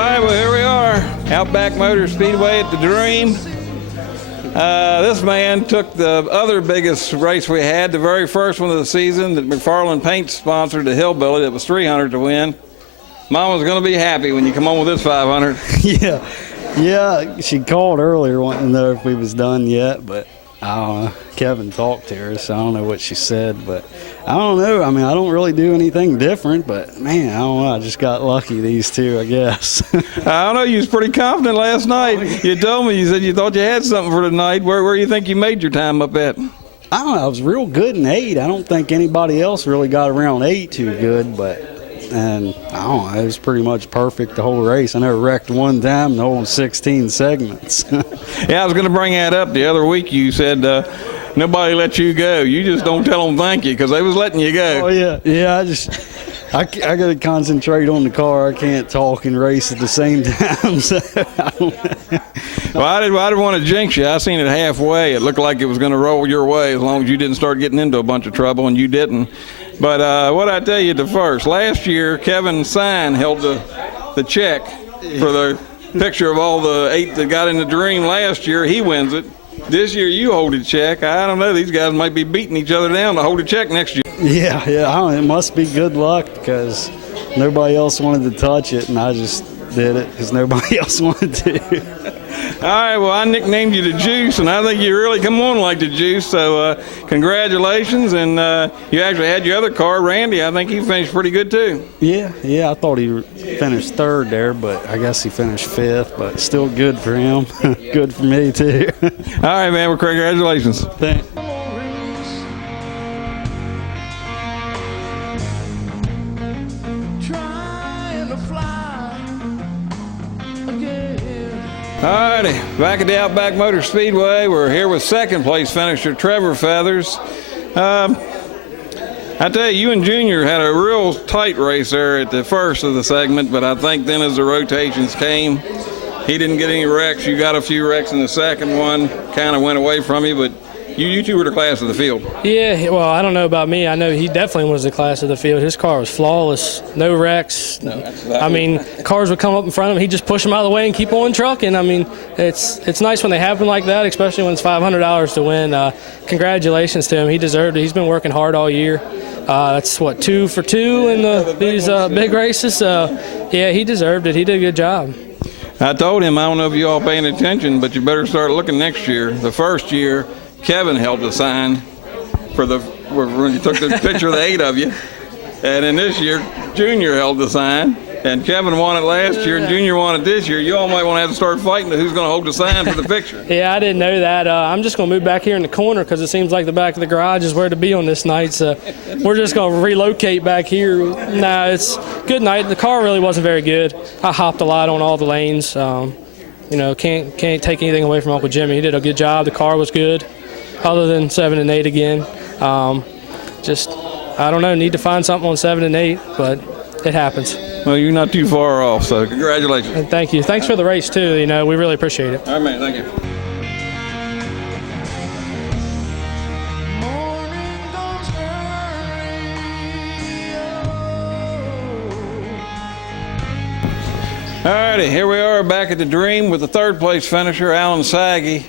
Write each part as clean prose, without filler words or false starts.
right, well, here we are, Outback Motor Speedway at the Dream. This man took the other biggest race we had, the very first one of the season that McFarland Paint sponsored, the Hillbilly, that was 300 to win. Mama's going to be happy when you come on with this 500. Yeah, she called earlier wanting to know if we was done yet, but I don't know. Kevin talked to her, so I don't know what she said, but I don't know. I mean, I don't really do anything different, but man, I don't know. I just got lucky, these two, I guess. I don't know. You was pretty confident last night. You told me, you said you thought you had something for tonight. Where do you think you made your time up at? I don't know. I was real good in 8. I don't think anybody else really got around 8 too good, and I don't know, it was pretty much perfect the whole race. I never wrecked one time the whole 16 segments. Yeah, I was going to bring that up. The other week you said nobody let you go. You just don't tell them thank you because they was letting you go. Oh, yeah. I got to concentrate on the car. I can't talk and race at the same time. So Well, I didn't want to jinx you. I seen it halfway. It looked like it was going to roll your way as long as you didn't start getting into a bunch of trouble, and you didn't. But what I tell you at the first, last year Kevin Sign held the check for the picture of all the 8 that got in the Dream last year. He wins it. This year you hold the check. I don't know. These guys might be beating each other down to hold the check next year. Yeah. I don't know, it must be good luck because nobody else wanted to touch it, and I just did it because nobody else wanted to. All right, well, I nicknamed you the Juice, and I think you really come on like the Juice, so congratulations. And you actually had your other car, Randy. I think he finished pretty good, too. Yeah, I thought he finished 3rd there, but I guess he finished 5th, but still good for him. Good for me, too. All right, man, well, congratulations. Thanks. All righty, back at the Outback Motor Speedway. We're here with second place finisher Trevor Feathers. I tell you and Junior had a real tight race there at the first of the segment, but I think then as the rotations came, he didn't get any wrecks. You got a few wrecks in the second one, kind of went away from you, but you two were the class of the field. Yeah, well, I don't know about me. I know he definitely was the class of the field. His car was flawless, no wrecks. I mean, cars would come up in front of him. He'd just push them out of the way and keep on trucking. I mean, it's nice when they happen like that, especially when it's $500 to win. Congratulations to him. He deserved it. He's been working hard all year. That's, 2 for 2 in these big races. Yeah, he deserved it. He did a good job. I told him, I don't know if you all paying attention, but you better start looking next year. The first year, Kevin held the sign when you took the picture of the 8 of you. And then this year, Junior held the sign. And Kevin won it last year, and Junior won it this year. You all might want to have to start fighting to who's going to hold the sign for the picture. Yeah, I didn't know that. I'm just going to move back here in the corner because it seems like the back of the garage is where to be on this night. So we're just going to relocate back here. Nah, it's good night. The car really wasn't very good. I hopped a lot on all the lanes. Can't take anything away from Uncle Jimmy. He did a good job. The car was good, other than 7 and 8 again. I don't know, need to find something on 7 and 8, but it happens. Well, you're not too far off, so congratulations. And thank you. Thanks for the race, too. We really appreciate it. All right, man. Thank you. All righty, here we are back at the Dream with the third place finisher, Alan Saggy.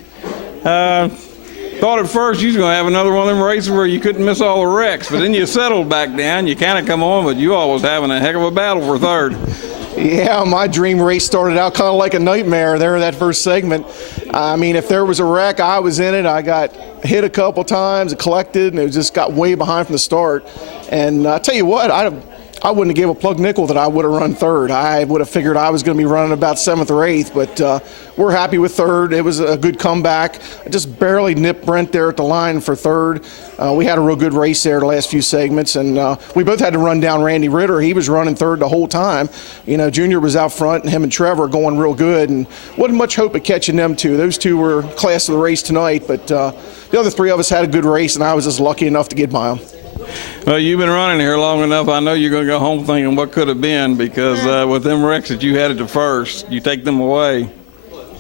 Thought at first you was going to have another one of them races where you couldn't miss all the wrecks, but then you settled back down. You kind of come on, but you all was having a heck of a battle for third. Yeah, my dream race started out kind of like a nightmare there, that first segment. I mean, if there was a wreck, I was in it. I got hit a couple times, collected, and it just got way behind from the start. And I tell you what, I wouldn't have gave a plug nickel that I would have run third. I would have figured I was going to be running about 7th or 8th, but we're happy with third. It was a good comeback. I just barely nipped Brent there at the line for third. We had a real good race there the last few segments, and we both had to run down Randy Ritter. He was running third the whole time. Junior was out front, and him and Trevor going real good, and wasn't much hope of catching them two. Those two were class of the race tonight, but the other 3 of us had a good race, and I was just lucky enough to get by them. Well, you've been running here long enough. I know you're going to go home thinking what could have been because with them wrecks that you had at the first, you take them away.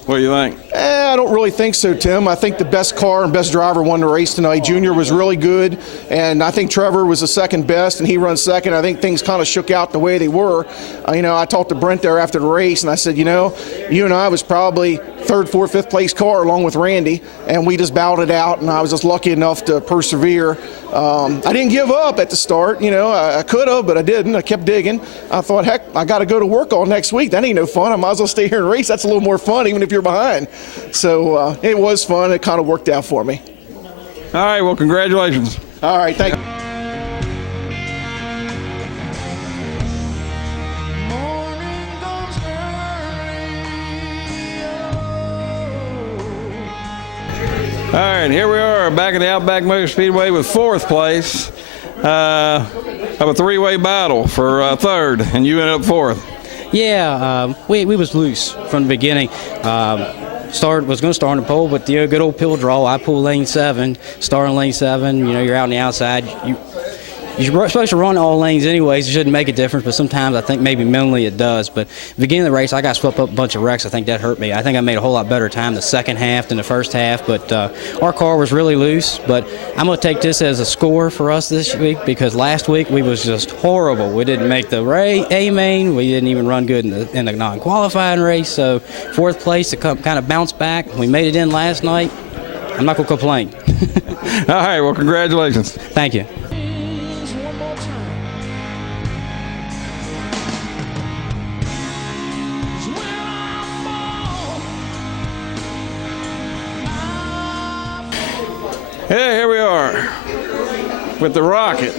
What do you think? I don't really think so, Tim. I think the best car and best driver won the race tonight. Junior was really good, and I think Trevor was the second best, and he runs second. I think things kind of shook out the way they were. I talked to Brent there after the race, and I said, you and I was probably third, fourth, fifth place car along with Randy, and we just battled it out, and I was just lucky enough to persevere. I didn't give up at the start. I could have, but I didn't. I kept digging. I thought, heck, I got to go to work all next week. That ain't no fun. I might as well stay here and race. That's a little more fun, even if you're behind. So it was fun. It kind of worked out for me. All right, well, congratulations. All right, thank you. All right, here we are back at the Outback Motor Speedway with fourth place of a three-way battle for third, and you ended up fourth. Yeah, we was loose from the beginning. Was going to start on the pole, but the good old pill draw. I pull lane 7, start on lane 7. You're out on the outside. You're supposed to run all lanes anyways. It shouldn't make a difference, but sometimes I think maybe mentally it does. But the beginning of the race, I got swept up a bunch of wrecks. I think that hurt me. I think I made a whole lot better time the second half than the first half, but our car was really loose. But I'm going to take this as a score for us this week because last week we was just horrible. We didn't make the A main. We didn't even run good in the non-qualifying race. So fourth place to kind of bounce back. We made it in last night. I'm not going to complain. All right, well, congratulations. Thank you. Hey, here we are with the Rocket.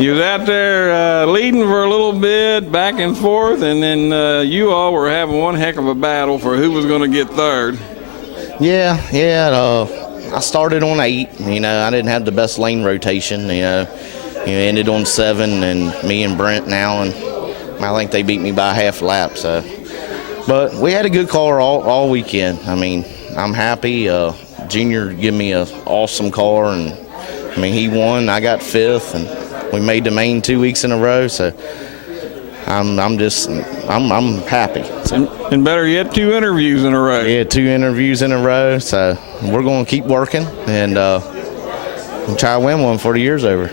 You was out there leading for a little bit, back and forth, and then you all were having one heck of a battle for who was going to get third. Yeah. I started on 8. I didn't have the best lane rotation. Ended on 7, and me and Brent and Alan, I think they beat me by half a lap. So, but we had a good car all weekend. I'm happy. Junior gave me an awesome car, and he won. I got 5th, and we made the main 2 weeks in a row. So I'm happy. So, and better yet, 2 interviews in a row. Yeah, 2 interviews in a row. So we're going to keep working and try to win one before the year's over.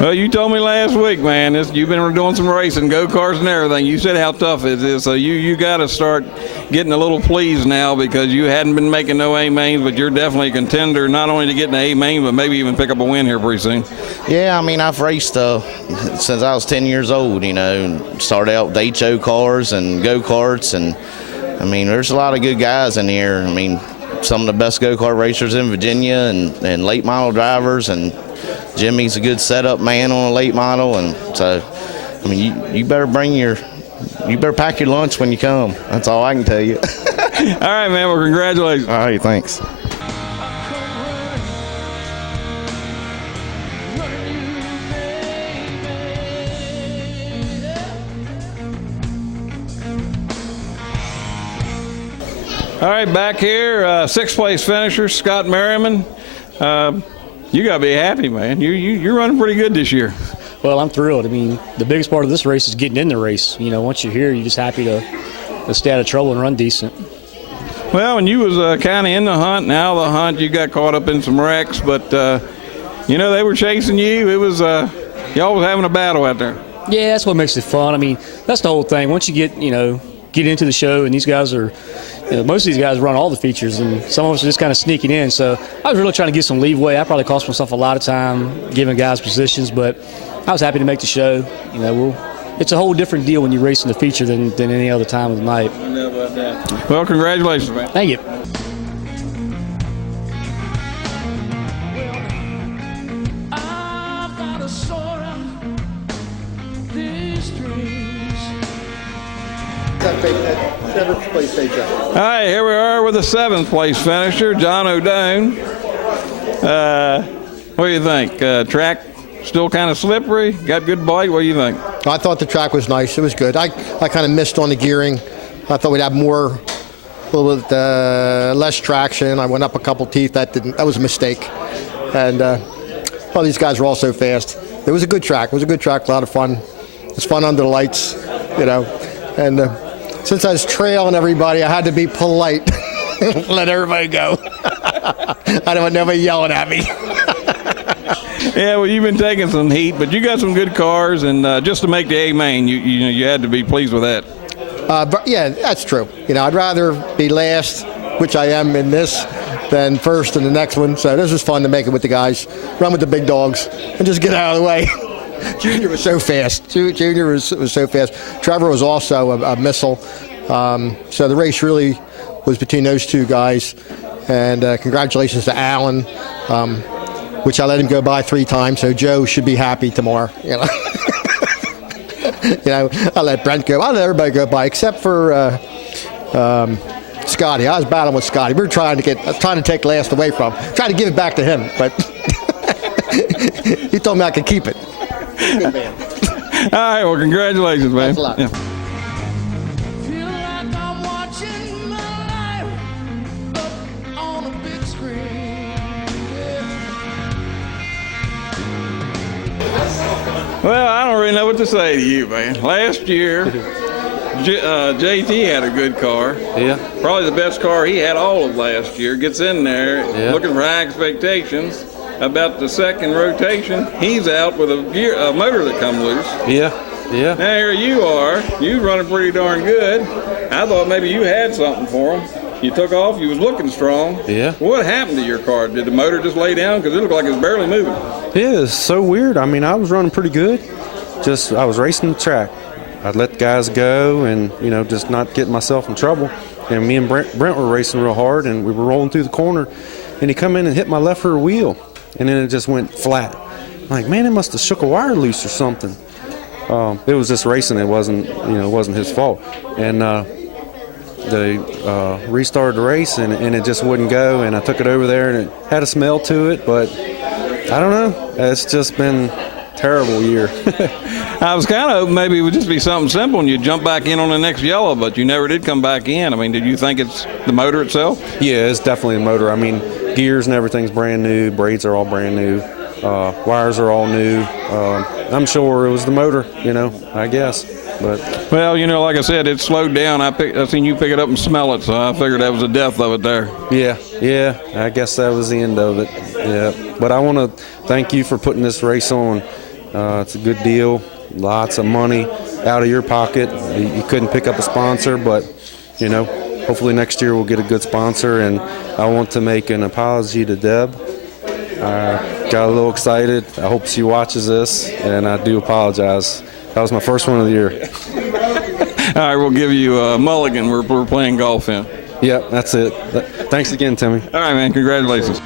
Well, you told me last week, man, you've been doing some racing, go-karts and everything. You said how tough it is. So you got to start getting a little pleased now because you hadn't been making no A-mains, but you're definitely a contender not only to get an A-main, but maybe even pick up a win here pretty soon. Yeah, I've raced since I was 10 years old, and started out with HO cars and go-karts. And, there's a lot of good guys in here. Some of the best go-kart racers in Virginia and late model drivers, and Jimmy's a good setup man on a late model, and so you better pack your lunch when you come. That's all I can tell you. All right, man. Well, congratulations. All right, thanks. All right, back here, 6th place finisher, Scott Merriman. You got to be happy, man. You're running pretty good this year. Well, I'm thrilled. The biggest part of this race is getting in the race. Once you're here, you're just happy to stay out of trouble and run decent. Well, and you was kind of in the hunt. Now the hunt, you got caught up in some wrecks, but, they were chasing you. It was y'all was having a battle out there. Yeah, that's what makes it fun. That's the whole thing. Once you get into the show, and these guys are – most of these guys run all the features, and some of us are just kind of sneaking in. So I was really trying to get some leeway. I probably cost myself a lot of time giving guys positions, but I was happy to make the show. It's a whole different deal when you race in the feature than any other time of the night. I know about that. Well, congratulations, man. Thank you. All right, here we are with the 7th place finisher, John O'Done. What do you think? Track still kind of slippery? Got good bite? What do you think? I thought the track was nice. It was good. I kind of missed on the gearing. I thought we'd have a little bit less traction. I went up a couple teeth. That was a mistake. And these guys were all so fast. It was a good track. A lot of fun. It's fun under the lights, and since I was trailing everybody, I had to be polite. Let everybody go. I don't want nobody yelling at me. Yeah, well, you've been taking some heat, but you got some good cars, and just to make the A main, you had to be pleased with that. But yeah, that's true. I'd rather be last, which I am in this, than first in the next one. So this was fun to make it with the guys, run with the big dogs, and just get out of the way. Junior was so fast. Junior was so fast. Trevor was also a missile. So the race really was between those two guys. And congratulations to Alan, which I let him go by 3 times. So Joe should be happy tomorrow. I let Brent go. I let everybody go by except for Scotty. I was battling with Scotty. We were trying to take last away from him. Trying to give it back to him, but he told me I could keep it. Good man. All right, well, congratulations, man. Thanks a lot. Yeah. Feel like I'm watching my life up on a big screen. Well, I don't really know what to say to you, man. Last year, JT had a good car. Yeah. Probably the best car he had all of last year. Gets in there, looking for high expectations. About the second rotation, he's out with a motor that come loose. Yeah. Yeah. Now here you are. You running pretty darn good. I thought maybe you had something for him. You took off. You was looking strong. Yeah. What happened to your car? Did the motor just lay down? Because it looked like it was barely moving. Yeah, it's so weird. I mean, I was running pretty good. Just I was racing the track. I'd let the guys go and, just not getting myself in trouble. And me and Brent were racing real hard, and we were rolling through the corner, and he come in and hit my left rear wheel, and then it just went flat. I'm like, man, it must have shook a wire loose or something. It was just racing. It wasn't his fault. And they restarted the race, and it just wouldn't go. And I took it over there, and it had a smell to it, but I don't know. It's just been a terrible year. I was kind of hoping maybe it would just be something simple and you'd jump back in on the next yellow, but you never did come back in. I mean, did you think it's the motor itself? Yeah, it's definitely the motor. I mean, gears and everything's brand new. Braids are all brand new. Wires are all new. I'm sure it was the motor, I guess. But Well, like I said, it slowed down. I seen you pick it up and smell it, so I figured that was the death of it there. yeah, I guess that was the end of it. Yeah, but I want to thank you for putting this race on. It's a good deal. Lots of money out of your pocket. You couldn't pick up a sponsor, but hopefully next year we'll get a good sponsor. And I want to make an apology to Deb. I got a little excited. I hope she watches this, and I do apologize. That was my first one of the year. All right, we'll give you a mulligan. We're playing golf in. Yeah, that's it. Thanks again, Timmy. All right, man. Congratulations.